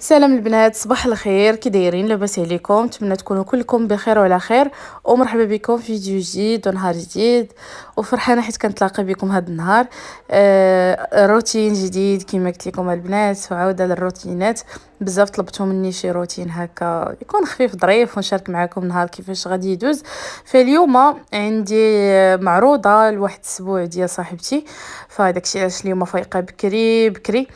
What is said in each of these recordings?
سلام البنات، صباح الخير. كي دايرين؟ لاباس عليكم؟ نتمنى تكونوا كلكم بخير وعلى خير، ومرحبا بكم في فيديو جديد ونهار جديد. وفرحانه حيت كنتلاقى بكم هذا النهار. روتين جديد كما قلت لكم البنات، وعوده للروتينات. بزاف طلبتوا مني شي روتين هكا يكون خفيف ظريف ونشارك معكم نهار كيفاش غادي يدوز. فاليوم عندي معروضه لواحد الاسبوع ديال صاحبتي، فهداك الشيء علاش اليوم فايقه بكري بكري.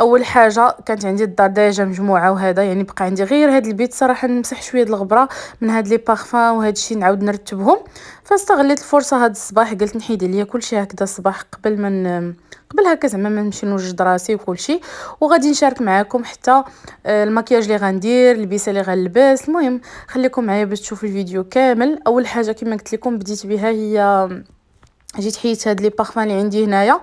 اول حاجه كانت عندي الدار ديجا مجموعه، وهذا يعني بقى عندي غير هاد البيت صراحه نمسح شويه د الغبره من هاد لي بارفان وهاد الشيء نعاود نرتبهم. فاستغليت الفرصه هاد الصباح، قلت نحيد عليا كلشي هكذا الصباح قبل هكا زعما ما نمشي نوجد راسي وكلشي. وغادي نشارك معكم حتى المكياج اللي غندير، البسه اللي غنلبس. المهم خليكم معايا باش تشوفوا الفيديو كامل. اول حاجه كما قلت لكم بديت بها هي جيت حيت هاد لي بارفان اللي عندي هنايا.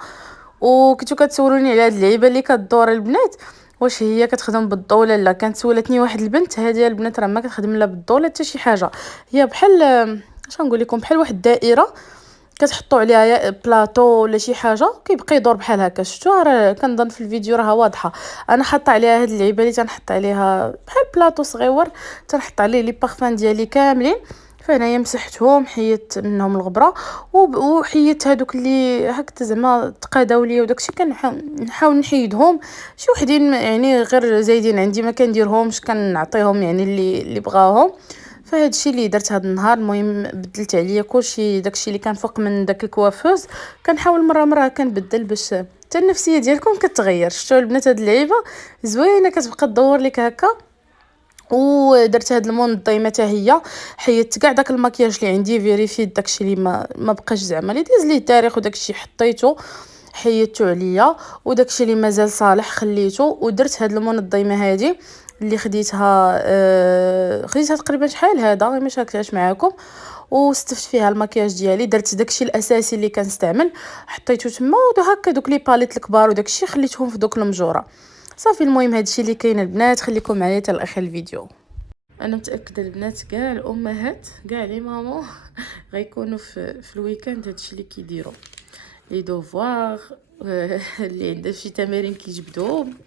وكنتو كتسولوني على هاد اللعيبه اللي كدور البنات، واش هي كتخدم بالضوء ولا لا. كانت سولتني واحد البنت، هذه البنات راه ما كتخدم لا بالضوء لا حتى شي حاجه. هي بحال اش نقول لكم، بحال واحد الدائره كتحطوا عليها بلاطو ولا شي حاجه كيبقى يدور بحال هكا. شفتوها؟ راه كنظن في الفيديو راها واضحه. انا حاطه عليها هاد اللعيبه اللي تنحط عليها بحال بلاطو صغيور، تنحط عليه لي بارفان ديالي كاملين. فهنايا مسحتهم، حيدت منهم الغبره، وحيدت هادوك اللي هكذا زعما تقاداو ليا وداكشي. كنحاول نحيدهم. شي وحدين يعني غير زايدين عندي ما كنديرهمش، كنعطيهم يعني اللي بغاهم. فهاد الشيء اللي درت هذا النهار. المهم بدلت عليا كلشي، داكشي اللي كان فوق من داك الكوافوز كنحاول مره كنبدل باش حتى النفسيه ديالكم كتغير. شفتوا البنات؟ هاد اللعيبه زوينه كتبقى تدور لك هكا. ودرت هاد المنظمه حتى هي، حيدت كاع داك المكياج اللي عندي، فيريفيت داكشي اللي ما بقاش زعما اللي داز ليه التاريخ، وداكشي حطيته حيدته عليا. وداكشي اللي مازال صالح خليته. ودرت هاد المنظمه هادي اللي خديتها تقريبا شحال هذا ما شاركتهاش معاكم. واستفدت فيها المكياج ديالي، درت داكشي الاساسي اللي كنستعمل حطيته تما. وهكا دوك لي باليت الكبار وداكشي خليتهم في دوك المجوره صافي. المهم هادشي اللي كاين البنات، خليكم معايا حتى لاخر الفيديو. انا متاكده البنات كاع الامهات كاع لي مامو غيكونوا في الويكاند هادشي اللي كيديروا لي دوفوار. اللي عنده شي تمارين كيجبدوهم.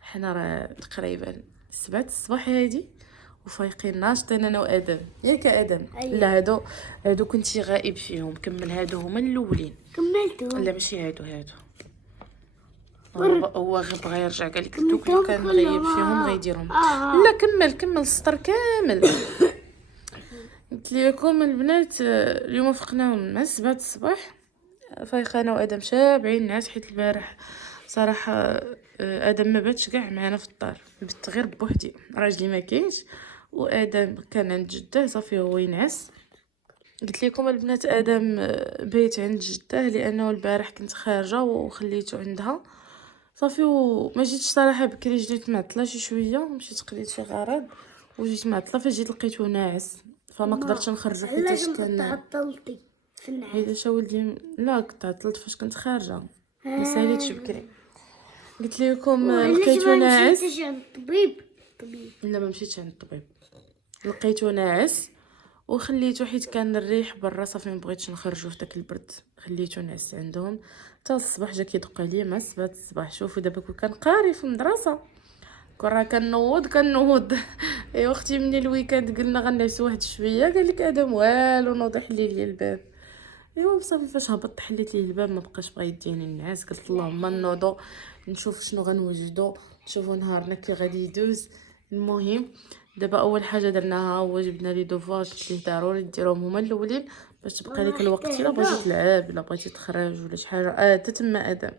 حنا راه تقريبا 7 الصباح هادي وفايقين ناشطين انا وادم. ياك ادم؟ أيوة. لا هادو كنتي غائب فيهم. كمل، هادو هما الاولين. كملتهم. لا ماشي هادو هو غير بغى يرجع، قال لك دوك اللي كان كملتهم مغيب كلهم. فيهم غيديرهم. آه. لا كمل السطر كامل. قلت لكم البنات اليوم فقناهم مع 7 الصباح. فايقه انا وادم شابعين نعاس، حيت البارح صراحه ادم ما باتش كاع معنا في الدار، بت غير بوحدي، راجلي ما كاينش وادم كان عند جده صافي هو ينعس. قلت لكم البنات ادم بيت عند جده لانه البارح كنت خارجه وخليته عندها صافي. وما جيتش صراحه بكري، جيت معطله شي شويه، مشيت قضيت شي غرض وجيت معطله، فجيت لقيتو ناعس فما قدرتش نخرجو حيتاش علاش كان. تعطلتي في هيدا النعاس؟ شا ولدي، لا كنت عطلت فاش كنت خارجه، ما ساليتش بكري. قلت لكم وعلاش لقيتو ما ناعس. مشيتيش عند الطبيب؟ لا ما مشيتش عند الطبيب، لقيتو ناعس وخليته حيت كان الريح برا صافي ما بغيتش نخرجو في داك البرد، خليته نعس عندهم حتى الصباح. جا كيدق عليا مع 7 الصباح. شوفوا دابا كون كان قاري في المدرسه كون راه كنوض. ايوا اختي من الويكاند قلنا غنعس واحد شويه، قال لك ادم والو نوض حلي لي الباب. ايوا صافي فاش هبطت حليت ليه الباب ما بقاش بغا يديني نعاس. قلت اللهم نوضو نشوف شنو غنوجدو، نشوفوا نهارنا كي غادي يدوز. المهم دابا اول حاجه درناها هو جبنا لي دوفوار، قلت ليه ضروري ديروهم هما الاولين باش تبقى لك الوقت الا بغيتي تلعب الا بغيتي تخرج ولا شي حاجه. حتى تما ادم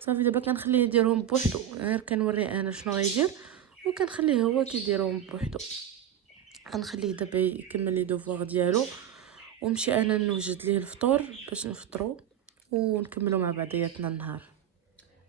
صافي. دابا كنخليه يديرهم بوحدو، غير كنوريه انا شنو غيدير وكنخليه هو كيديرهم بوحدو. غنخليه دابا يكمل لي دوفوار ديالو ومشي انا نوجد ليه الفطور باش نفطروا ونكملوا مع بعضياتنا النهار.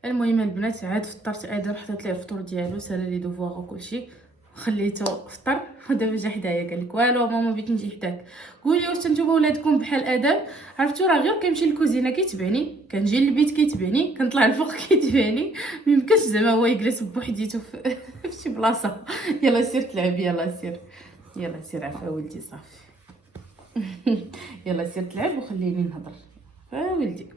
المهم البنات عاد فطرت ادم، حطيت ليه الفطور ديالو، سال لي دوفوار وكلشي خليته فطر. ودابا جا حدايا قال لك والو ماما بغيت نجي حداك. قولي واش نتوما ولادكم بحال ادم؟ عرفتوا راه غير كيمشي للكوزينه كيتبعني، كنجي للبيت كيتبعني، كنطلع الفوق كيتبعني. ميمكنش زعما هو يجلس بوحديتو في شي بلاصه. يلا سير تلعب، يلا سير عفا ولدي صافي. يلا سير تلعب وخليني نهضر ولدي.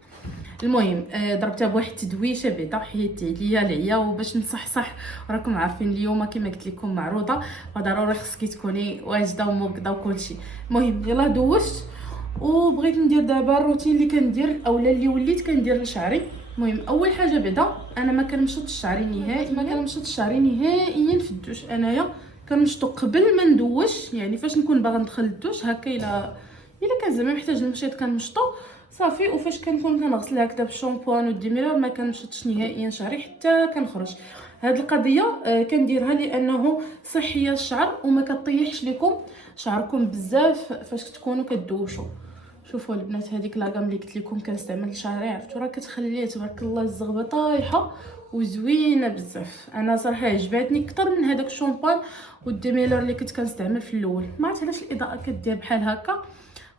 المهم ضربتها بواحد التدويشه بعدا حيدت عليا العيا، وباش نصحصح راكم عارفين اليوم كما قلت لكم معروضه، فضروري خصك تكوني واجده وموجده وكلشي. المهم يلا دوشت وبغيت ندير دابا الروتين اللي كندير اولا اللي وليت كندير لشعري. المهم اول حاجه بعدا انا ما كنمشطش شعري نهائيا، في الدوش. انايا كنمشطو قبل ما ندوش، يعني فاش نكون باغا ندخل الدوش هكا الا كان زعما محتاج المشيط كنمشطو صافي، وفاش كنكون كنغسل هكذا بالشامبوان والديميلور ما كنمشطش نهائيا شعري حتى كنخرج. هاد القضيه كنديرها لانه صحيه للشعر وما كطيحش لكم شعركم بزاف فاش تكونوا كدوشوا. شوفوا البنات هذيك لاكام اللي قلت لكم كنستعمل لشعري، عرفتوا راه كتخليه تبارك الله الزغبه طايحه وزوينه بزاف. انا صراحه عجباتني اكثر من هذاك الشامبان والديميلور اللي كنت كنستعمل في الاول. ما عرفت علاش الاضاءه كدير بحال هكا،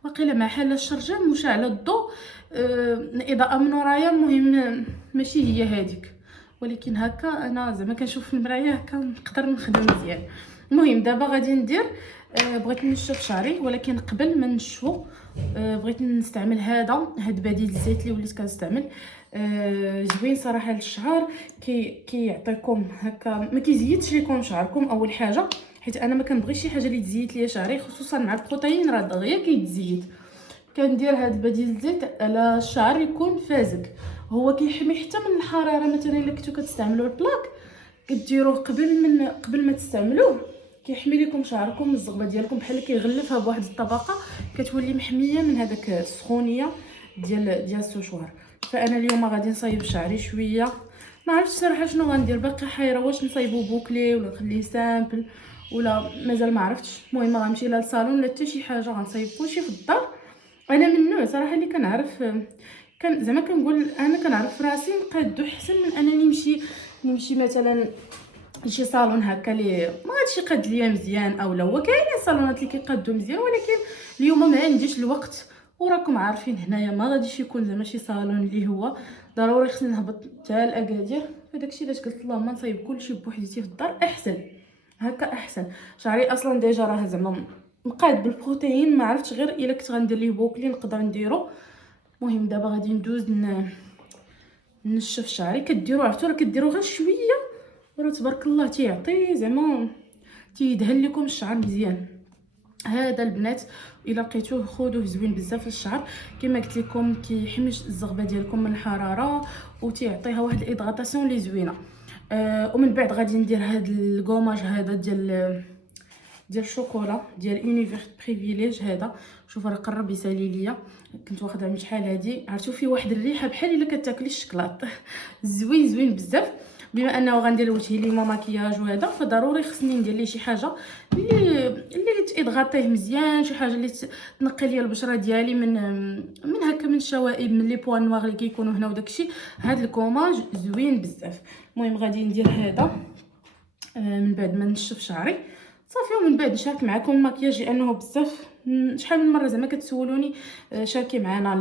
واقيلا مع حاله الشرجم مشعله الضوء الاضاءه من ورايا. المهم ماشي هي هذيك، ولكن هكا انا زعما كنشوف في المرايه هكا نقدر نخدم مزيان. المهم دابا غادي ندير بغيت نشف شعري، ولكن قبل ما نشفو بغيت نستعمل هاد بديل الزيت اللي وليت كنستعمل. زوين صراحه للشعر، كيعطيكم هكا ما كيزيدش لكم شعركم اول حاجه، حيت انا ما كنبغيش شي حاجه اللي تزيد ليا شعري خصوصا مع البروتين راه دغيا كيتزيد. كندير هاد بديل الزيت على الشعر يكون فازك، هو كيحمي حتى من الحراره. مثلا الا كنتو كتستعملوا البلاك كديروه قبل ما تستعملوه كيحمي لكم شعركم من الزغبه ديالكم، بحال كيغلفها بواحد الطبقه كتولي محميه من هذاك السخونيه ديال السشوار. فانا اليوم غادي نصايب شعري شويه، ما عرفتش صراحه شنو غندير، باقي حيره واش نصايبو بوكلي ولا نخليه سامبل ولا مازال ما عرفتش. المهم غنمشي للصالون لا حتى شي حاجه، غنصايب كلشي في الدار. انا من النوع صراحه اللي كنعرف زعما كنقول انا كنعرف راسي نقادو احسن من انني نمشي مثلا شي صالون هكا اللي ما غاديش يقاد ليا مزيان او لا. هو كاينين صالونات اللي كيقادو مزيان، ولكن اليوم ما عنديش الوقت، وراكم عارفين هنايا ما غاديش يكون زعما شي صالون اللي هو ضروري خصني نهبط حتى لاكادير. فداكشي علاش قلت اللهم نصايب كلشي بوحديتي في الدار احسن، هكا احسن. شعري اصلا ديجا راه زعما مقاد بالبروتين، ما عرفتش غير الا كنت غندير ليه بوكلي نقدر نديرو. المهم دابا غادي ندوز نشف شعري. كديروا عرفتوا راه كديروا غير شويه وراه تبارك الله تيعطي زعما تيدهن لكم الشعر مزيان. هذا البنات الا لقيتوه خذوه زوين بزاف للشعر، كما قلت لكم كيحمي الزغبه ديالكم من الحراره وتيعطيها واحد الايدغاتاسيون لي زوينه. ومن بعد غادي ندير هذا الكوماج هذا ديال الشوكولا ديال اونيفير بريفيليج. هذا شوف راه قرب يسالي ليا، كنت واخدها من شحال هادي، عرفتوا فيه واحد الريحه بحال الا كتاكلي الشكلاط زوين بزاف. بما انه غندير لوجهي ليما ماكياج وهذا فضروري خصني ندير ليه شي حاجه اللي تيضغطيه مزيان، شي حاجه اللي تنقي لي البشره ديالي من هكا من الشوائب من لي بوان نوار اللي كيكونوا هنا وداكشي. هذا الكوماج زوين بزاف. المهم غادي ندير هذا من بعد ما نشف شعري صافي، ومن بعد نشارك معكم المكياج لانه بزاف شحال من مره زعما كتسولوني شاركي معنا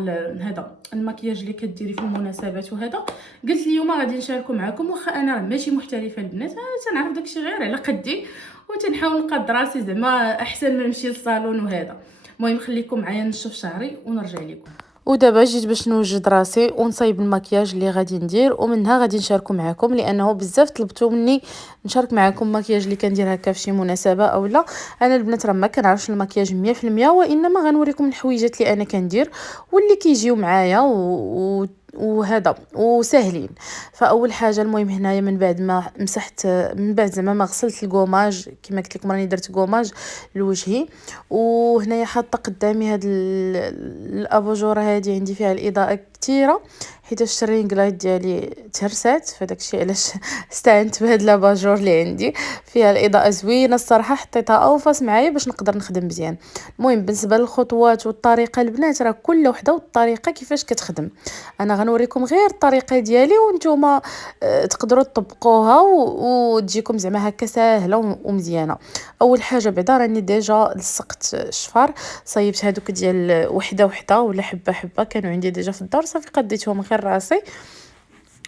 هذا المكياج اللي كديري في المناسبات وهذا. قلت اليوم غادي نشاركو معكم، واخا انا راه ماشي محترفه البنات، تنعرف داكشي غير على قدي وتنحاول نقاد راسي زعما احسن ما نمشي للصالون وهذا. المهم خليكم معايا نشوف شعري ونرجع لكم. ودابا جيت باش نوجد راسي ونصايب المكياج اللي غادي ندير، ومنها غادي نشاركو معكم لانه بزاف طلبتوا مني نشارك معكم المكياج اللي كندير هكا في شي مناسبه او لا. انا البنات راه ما كنعرفش المكياج 100%، وانما غنوريكم الحويجات اللي انا كندير واللي كيجيو معايا وهذا وسهلين. فاول حاجه المهم هنايا من بعد ما مسحت من بعد زعما ما غسلت الكوماج كما قلت لكم راني درت كوماج لوجهي، وهنايا حاطه قدامي هاد الاباجوره هادي عندي فيها الاضاءه كثيره حيت الشرينغ لايت ديالي تهرسات، فداكشي علاش استعنت بهاد لاباجور اللي عندي فيها الاضاءه زوينه الصراحه، حطيتها اوفاس معايا باش نقدر نخدم مزيان. المهم بالنسبه للخطوات والطريقه البنات راه كل وحده والطريقه كيفاش كتخدم، انا غنوريكم غير الطريقه ديالي وانتم تقدروا تطبقوها وتجيكم زعما هكا ساهله ومزيانه. اول حاجه بعدا راني ديجا لصقت الشفار، صايبت هذوك ديال وحده ولا حبه كانوا عندي ديجا في الدار، صافي قديتهم غير راسي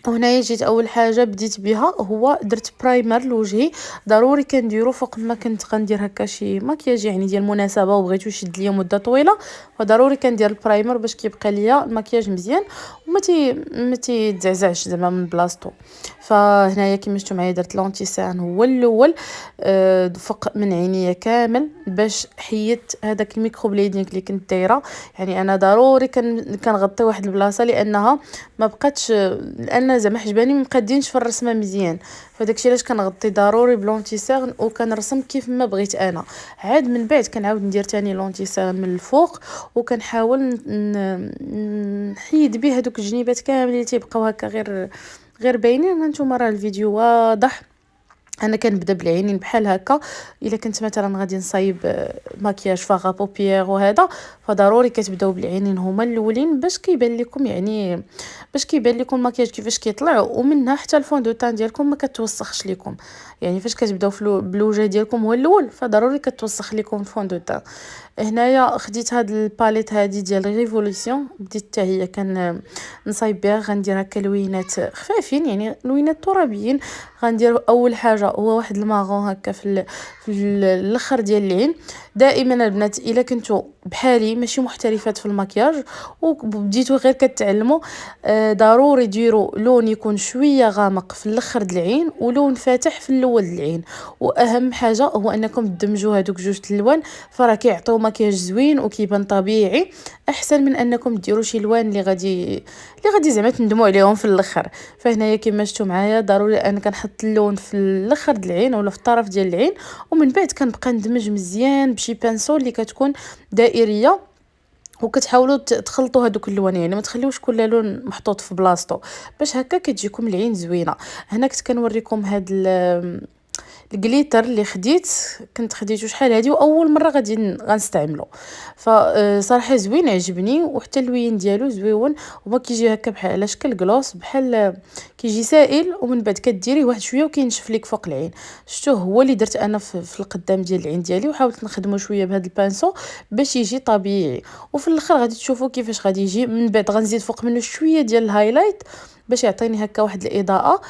وهنايا جيت اول حاجه بديت بها هو درت برايمر لوجهي. ضروري كنديرو فوق ما كنت غندير هكا شي مكياج يعني ديال المناسبه وبغيتو يشد ليا مده طويله، فضروري كندير البرايمر باش كيبقى ليا المكياج مزيان ما تيتزعزعش زعما من بلاصتو. فهنايا كما شفتوا معايا درت لونتي سان هو الاول فوق من عينيا كامل باش حيدت هذاك الميكرو بليدينغ اللي كنت دايره. يعني انا ضروري كنغطي واحد البلاصه لانها ما بقاتش، لان زعما حجباني ما مقادينش في الرسمه مزيان، فداكشي علاش كنغطي ضروري بلونتي سيغن وكنرسم كيف ما بغيت انا. عاد من بعد كنعاود ندير تاني لونتي سيغن من الفوق وكنحاول نحيد به هذوك الجنيبات كاملين اللي تيبقاو هكا غير باينين. هانتوما راه الفيديو واضح. انا كنبدا بالعينين بحال هكا. الا كنت مثلا غادي نصايب مكياج فاغا بوبيير وهذا فضروري كتبداو بالعينين هما الاولين باش كيبان لكم، يعني باش كيبان لكم المكياج كيفاش كيطلع، ومنها حتى الفون دو تان ديالكم ما كتوسخش لكم. يعني فاش كتبداو بالوجه ديالكم هو الاول فضروري كتوسخ لكم الفون دو تان. هنايا خديت هاد الباليت هادي ديال ريفولوسيون، بديت حتى هي نصايب بها. غندير هكا لوينات خفافين يعني لوينات ترابيين. غندير اول حاجه هو واحد الماغون هكا في الاخر ديال العين. دائما البنات الا كنتو بحالي ماشي محترفات في المكياج وبديتو غير كتعلموا، ضروري ديروا لون يكون شويه غامق في الاخر د العين ولون فاتح في الاول د العين. واهم حاجه هو انكم تدمجوا هذوك جوج الالوان، فراه كيعطيو مكياج زوين وكيبان طبيعي احسن من انكم ديروا شي لوان اللي غادي زعما تندموا عليهم في الاخر. فهنايا كما شفتوا معايا ضروري انا كنحط اللون في الاخر د العين ولا في الطرف ديال العين، ومن بعد كنبقى ندمج مزيان بشي بانسو اللي كتكون دائريه، وكتحاولوا تخلطوا هذوك اللوان يعني ما تخليوش كل لون محطوط في بلاصتو باش هكا كتجيكم العين زوينه. هنا كنت كنوريكم هاد الجليتر اللي كنت خديته شحال هادي واول مره غنستعمله. فصراحه زوين عجبني وحتى اللوين ديالو زويون وما كيجي هكا بحال على شكل كلوس، بحال كيجي سائل ومن بعد كديريه واحد شويه وكينشف ليك فوق العين. شفتوه هو اللي درت انا في القدام ديال العين ديالي، وحاولت نخدمه شويه بهذا البانسو باش يجي طبيعي. وفي الاخر غادي تشوفوا كيفاش غادي يجي. من بعد غنزيد فوق منه شويه ديال الهايلايت باش يعطيني هكا واحد الاضاءه.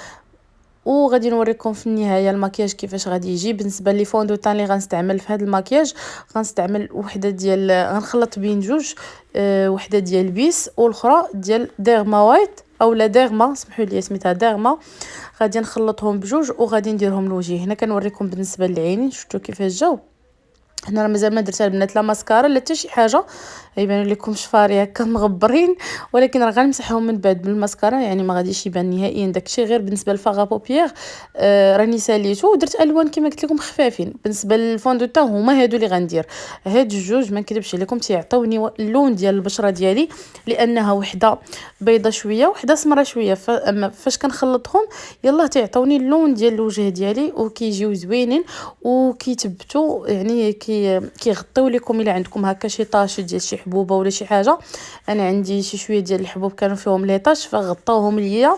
وغادي نوريكم في النهايه المكياج كيفاش غادي يجي. بالنسبه لي فون دو تان اللي غنستعمل في هذا المكياج غنستعمل وحده ديال غنخلط بين جوج، وحده ديال بيس والاخرى ديال ديرما وايت اولا ديرما، سمحوا لي سميتها ديرما. غادي نخلطهم بجوج وغادي نديرهم لوجهي. هنا كنوريكم بالنسبه للعينين شفتوا كيفاش جاو. هنا راه مازال ما درتها البنات لا ماسكارا لا حتى شي حاجه، يبانوا لكم شفاري هكا مغبرين، ولكن راه غنمسحهم من بعد بالماسكارا يعني ما غاديش يبان نهائيا داكشي. غير بالنسبه للفاغا بوبيير راني ساليتو ودرت الوان كما قلت لكم خفافين. بالنسبه للفون دو تان هما هادو اللي غندير، هاد الجوج ما نكذبش عليكم تيعطيوني اللون ديال البشره ديالي لانها وحده بيضه شويه وحده سمراء شويه. اما فاش كنخلطهم يلاه تيعطيوني اللون ديال الوجه ديالي وكيجيو زوينين وكيثبتوا يعني كيغطيو لكم الا عندكم هكا شي طاش ديال شي حبوبه ولا شي حاجه. انا عندي شي شويه ديال الحبوب كانوا فيهم لي طاش فغطاوهم ليا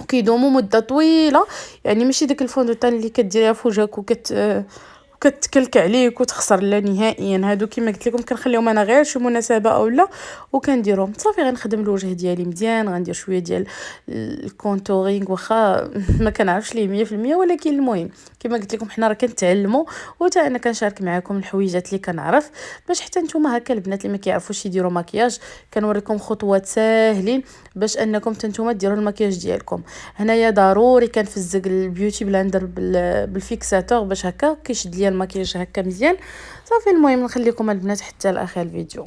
وكيدوموا مده طويله. يعني ماشي داك الفون دو تان اللي كديريها في وجهك وكتكلك عليك وتخسر، لا نهائيا. هادو كما قلت لكم كنخليهم انا غير شي مناسبه اولا وكنديرهم صافي. غنخدم الوجه ديالي مزيان، غندير شويه ديال الكونتورينغ واخا ما كنعرفش ليه 100%، ولكن المهم كما قلت لكم حنا راه كنتعلموا وتا انا كنشارك معكم الحويجات اللي كنعرف باش حتى نتوما هكا البنات اللي ما كيعرفوش يديروا مكياج كنوريكم خطوات ساهلين باش انكم نتوما ديروا المكياج ديالكم. هنايا ضروري كنفزق البيوتي بلاندر بالفيكساتور باش هكا كيشد ليا المكياج هكا مزيان صافي. المهم نخليكم البنات حتى لاخر الفيديو.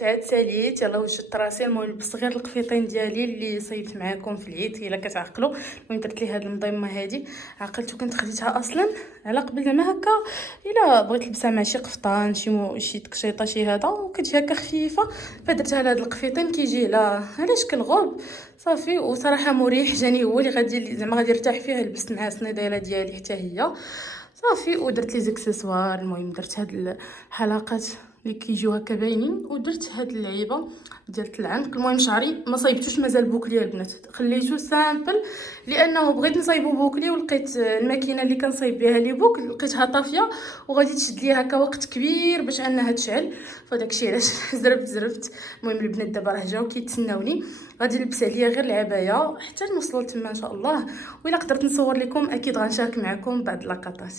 رحت عاد ساليت يلا وجدت راسي. المهم لبست غير القفيطين ديالي اللي صيبت معاكم في العيد الا كتعقلوا. المهم درت لي هاد المضمه هادي، عقلت وكنت خديتها اصلا على قبل زعما هكا الا بغيت لبسها مع شي قفطان شي تكشيطه شي هذا وكتجي هكا خفيفه، فدرتها لهاد القفيطين كيجي على شكل غوب صافي. وصراحه مريح جاني، هو اللي غادي زعما غادي يرتاح فيه. لبست معاه الصنيديله ديالي حتى هي صافي، ودرت لي زيكسيسوار. المهم درت هاد الحلقات اللي كيجيو هكا باينين، ودرت هاد اللعيبه ديال العنق. المهم شعري ما صايبتوش مازال بوكلي البنات، خليته سامبل لانه بغيت نصايبو بوكلي ولقيت الماكينه اللي كنصايب بها لي بوكل لقيتها طافيه وغادي تشد لي هكا وقت كبير باش انها تشعل، فداكشي علاش زربت. المهم البنات دابا راه جاو كيتسناوني، غادي نلبس عليا غير العبايه حتى نوصلوا تما ان شاء الله. وإلا قدرت نصور لكم اكيد غنشارك معكم بعض اللقطات.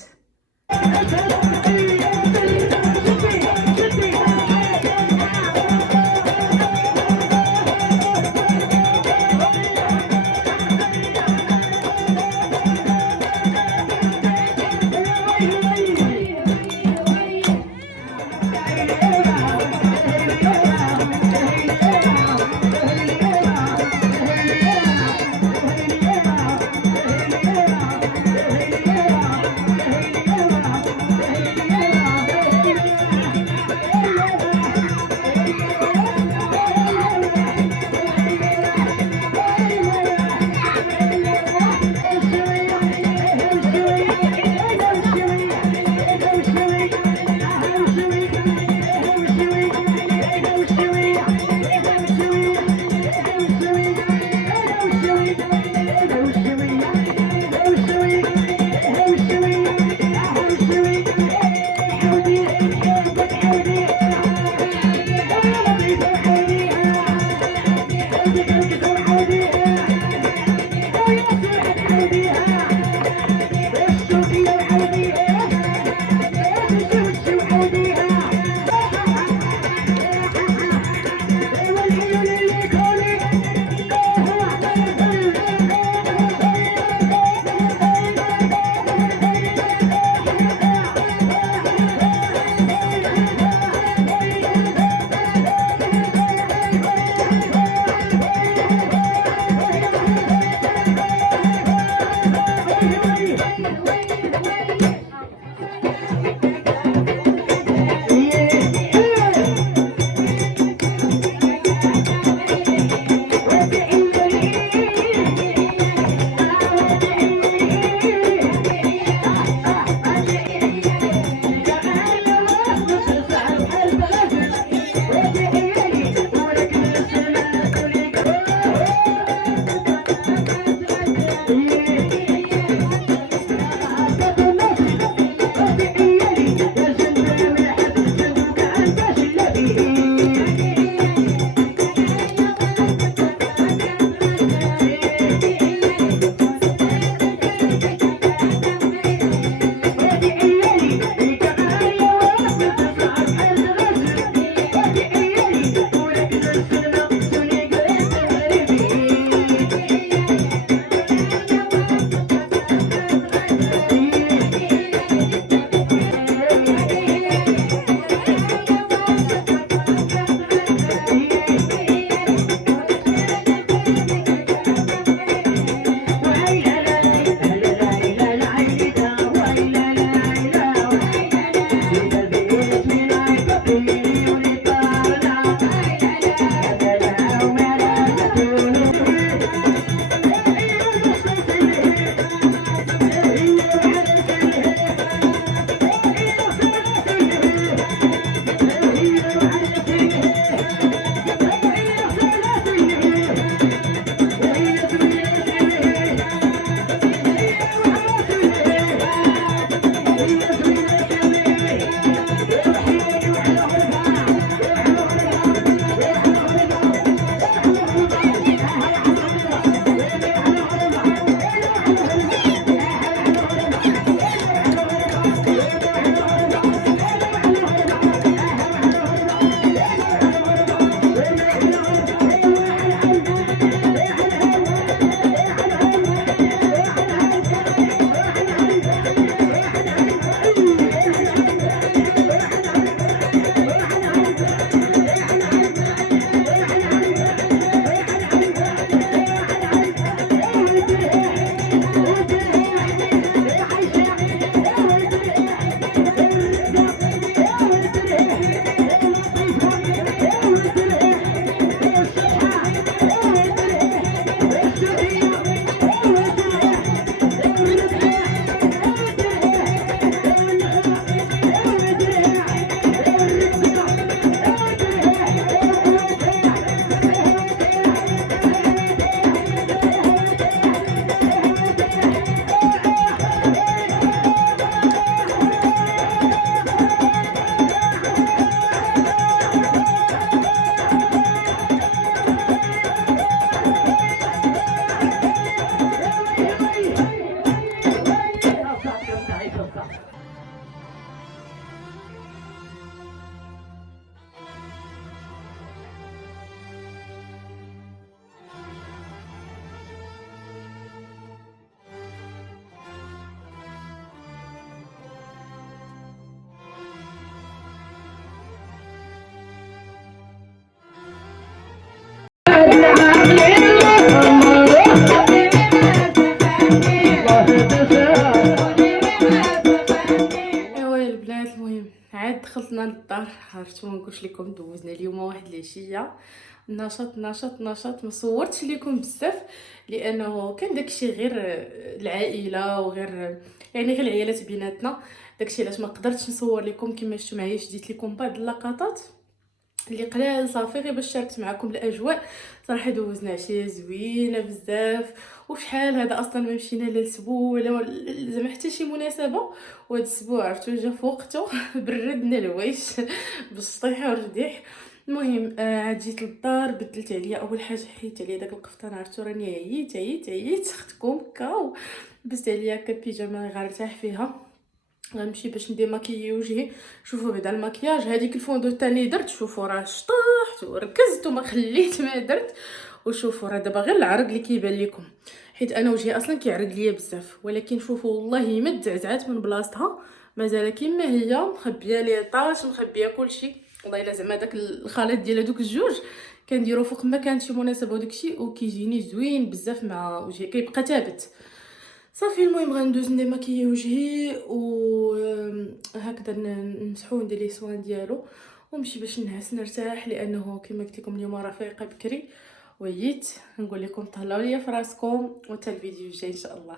عاد دخلتنا للدار، عرفتوا ما نقولش لكم دوزنا اليوم واحد العشيه نشاط نشاط نشاط. ما صورتش لكم بزاف لانه كان داكشي غير العائله وغير يعني غير العيالات بيناتنا، داكشي علاش ما قدرتش نصور لكم كما شفتوا معايا. شديت لكم بعض اللقطات اللي قلال صافي غير باش شاركت معكم الاجواء. صراحه دوزنا عشيه زوينه بزاف، وشحال هذا اصلا ما مشينا لا لسبوع ولا زعما حتى شي مناسبه، وهذا السبوع عرفتوا جا في وقته بردنا العوايش بالسطيحه والرديح. المهم عاد جيت للدار، بدلت عليا اول حاجه، حيت عليا داك القفطان، عرفتوا راني عييت خدكم كاو، لبست عليا هكا بيجامه غنرتاح فيها. غنمشي باش نديماكيي وجهي. شوفوا بعدا المكياج، هذيك الفوندو تاني درت، شوفوا راه شطحت وركزت وما خليت ما درت. وشوفوا راه دابا غير العرق اللي كيبان لكم، حيت انا وجهي اصلا كيعرق ليا بزاف، ولكن شوفوا والله ما تزعزعات من بلاصتها، مازال كيما هي مخبيه لي طاش مخبيه كلشي. والله الا زعما داك الخليط ديال هذوك الجوج كنديرو فوق ما كانت شي مناسبه وداكشي، وكيجيني زوين بزاف مع وجهي، كيبقى ثابت صافي. المهم غندوز نديماكيي وجهي و هكذا نمسحو وندير ليه سوان ديالو ونمشي باش نعس نرتاح، لانه كما قلت لكم اليوم راه فايقه بكري وعييت. نقول لكم تهلاو ليا فراسكم، وتا الفيديو الجاي ان شاء الله.